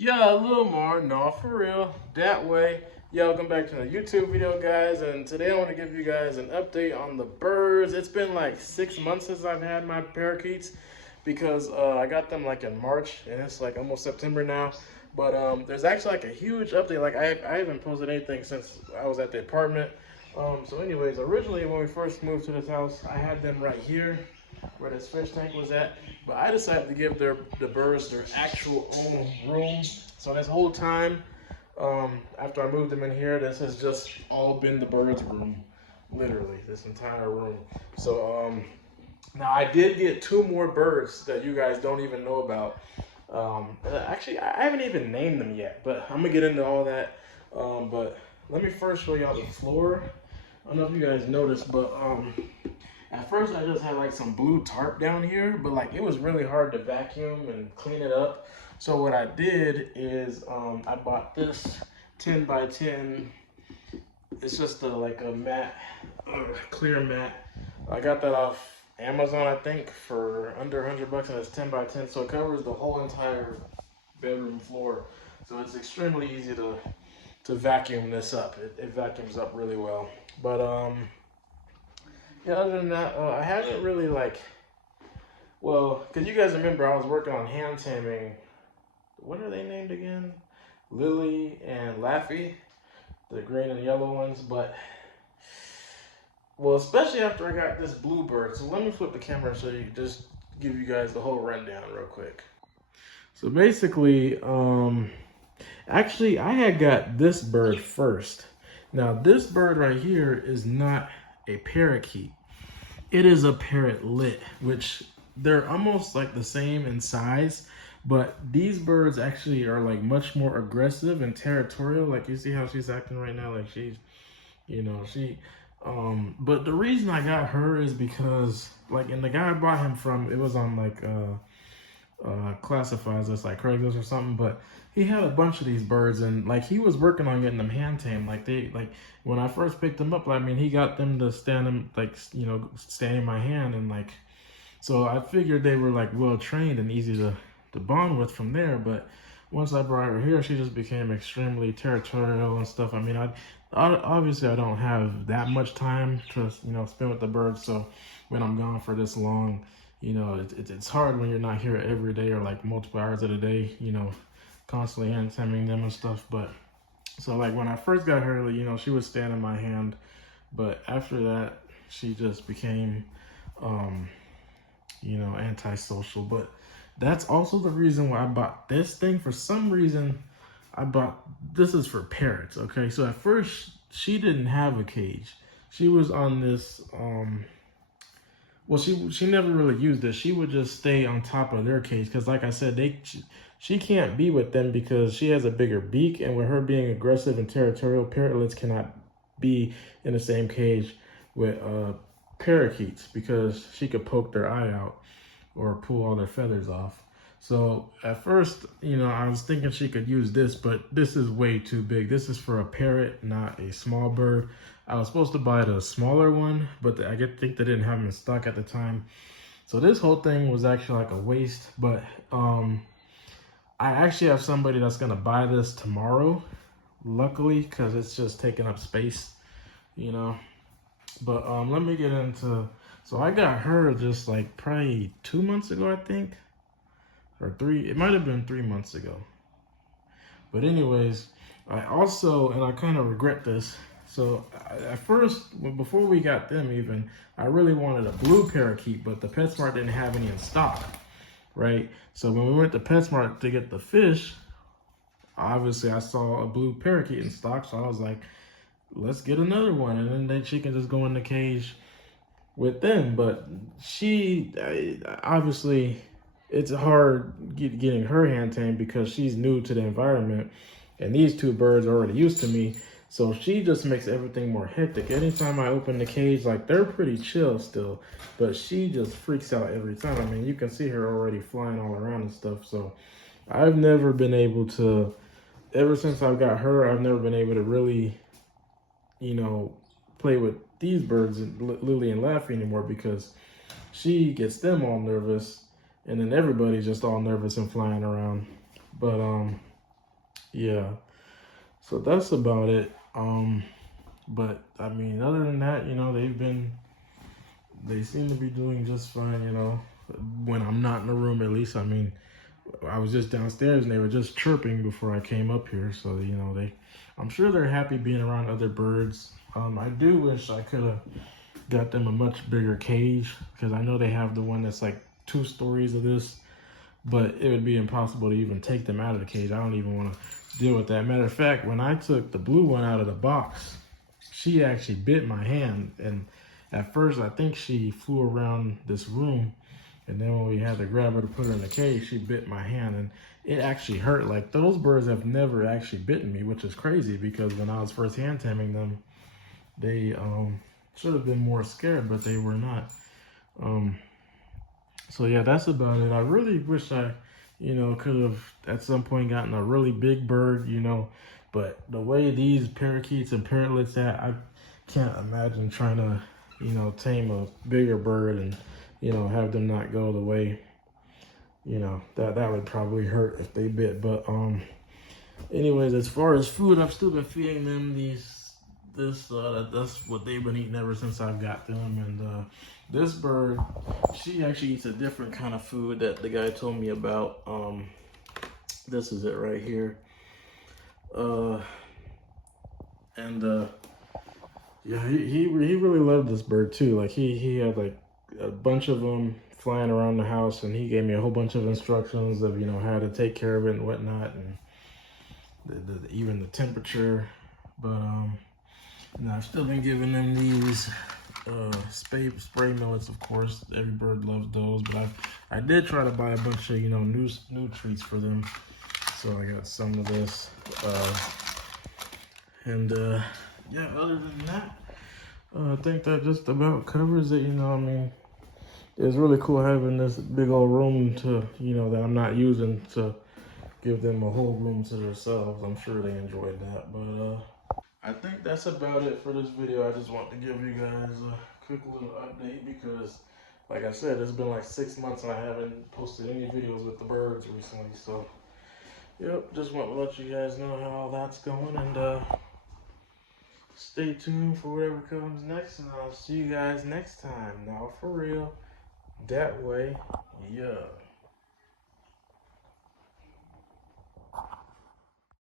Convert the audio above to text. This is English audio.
Yeah, Lilmar, no, for real, that way. Yeah, welcome back to the YouTube video, guys. And today I want to give you guys an update on the birds. It's been like 6 months since I've had my parakeets because I got them like in March, and it's like almost September now. But there's actually like a huge update. Like I haven't posted anything since I was at the apartment. So, anyways, originally when we first moved to this house, I had them right here where this fish tank was at. But I decided to give the birds their actual own room. So this whole time, after I moved them in here, this has just all been the birds' room, literally this entire room. So now I did get two more birds that you guys don't even know about. Actually, I haven't even named them yet, but I'm gonna get into all that. But let me first show y'all the floor. I don't know if you guys noticed, but at first I just had like some blue tarp down here, but like it was really hard to vacuum and clean it up. So what I did is I bought this 10 by 10. It's just like a matte, clear mat. I got that off Amazon, I think, for under 100 bucks, and it's 10 by 10, so it covers the whole entire bedroom floor. So it's extremely easy to vacuum this up. It vacuums up really well. But yeah, other than that, I haven't really because you guys remember I was working on hand taming. What are they named again? Lily and Laffy, the green and yellow ones. But well, especially after I got this bluebird. So let me flip the camera so you just give you guys the whole rundown real quick. So basically, actually I had got this bird first. Now this bird right here is not a parakeet. It is a parrotlet, which they're almost like the same in size, but these birds actually are like much more aggressive and territorial. Like you see how she's acting right now, like she's, she. But the reason I got her is because and the guy I bought him from, it was on like classifies as like Craigslist or something, but he had a bunch of these birds, and like he was working on getting them hand tamed. Like when I first picked them up, I mean he got them to stand them stand in my hand, and like so I figured they were like well trained and easy to bond with from there. But once I brought her here, she just became extremely territorial and stuff. I mean, obviously I don't have that much time to spend with the birds, so when I'm gone for this long, it's hard when you're not here every day or like multiple hours of the day, constantly hand taming them and stuff. But so like when I first got her, she would stand in my hand, but after that she just became antisocial. But that's also the reason why I bought this thing. For some reason I bought this is for parrots. Okay, so at first she didn't have a cage. She was on this well, she never really used it. She would just stay on top of their cage because, like I said, she can't be with them because she has a bigger beak, and with her being aggressive and territorial, parrotlets cannot be in the same cage with parakeets because she could poke their eye out or pull all their feathers off. So at first, I was thinking she could use this, but this is way too big. This is for a parrot, not a small bird. I was supposed to buy the smaller one, but I think they didn't have them in stock at the time. So this whole thing was actually like a waste, but I actually have somebody that's gonna buy this tomorrow, luckily, because it's just taking up space, But let me get into, so I got her just like probably 2 months ago, I think, or three, it might have been 3 months ago. But anyways, I also, and I kind of regret this, so at first, before we got them even, I really wanted a blue parakeet, but the PetSmart didn't have any in stock, right? So when we went to PetSmart to get the fish, obviously I saw a blue parakeet in stock, so I was like, let's get another one, and then she can just go in the cage with them. But she, obviously, it's hard getting her hand tamed because she's new to the environment, and these two birds are already used to me. So she just makes everything more hectic. Anytime I open the cage, like they're pretty chill still, but she just freaks out every time. I mean, you can see her already flying all around and stuff. So I've never been able to, ever since I've got her, I've never been able to really, play with these birds, Lily and Laffy, anymore because she gets them all nervous, and then everybody's just all nervous and flying around. But Yeah. So that's about it. But I mean, other than that, they seem to be doing just fine, when I'm not in the room at least. I mean, I was just downstairs and they were just chirping before I came up here. So, I'm sure they're happy being around other birds. I do wish I could have got them a much bigger cage because I know they have the one that's like 2 stories of this, but it would be impossible to even take them out of the cage. I don't even want to deal with that. Matter of fact, when I took the blue one out of the box, she actually bit my hand. And at first, I think she flew around this room. And then when we had to grab her to put her in the cage, she bit my hand. And it actually hurt. Like, those birds have never actually bitten me, which is crazy because when I was first hand taming them, they should have been more scared, but they were not. So yeah, that's about it. I really wish I, could have at some point gotten a really big bird, but the way these parakeets and parrotlets at, I can't imagine trying to, tame a bigger bird and, have them not go the way, that would probably hurt if they bit. But anyways, as far as food, I've still been feeding them that's what they've been eating ever since I've got them. And this bird, she actually eats a different kind of food that the guy told me about. This is it right here. Yeah, he really loved this bird too. Like he had like a bunch of them flying around the house, and he gave me a whole bunch of instructions of how to take care of it and whatnot, and even the temperature. But and I've still been giving them these spray millets, of course. Every bird loves those, but I did try to buy a bunch of new treats for them. So I got some of this, yeah. Other than that, I think that just about covers it. I mean, it's really cool having this big old room to that I'm not using to give them a whole room to themselves. I'm sure they enjoyed that, but I think that's about it for this video. I just want to give you guys a quick little update because, like I said, it's been like 6 months and I haven't posted any videos with the birds recently. So, yep, just want to let you guys know how all that's going, and stay tuned for whatever comes next, and I'll see you guys next time. Now, for real, that way, yeah.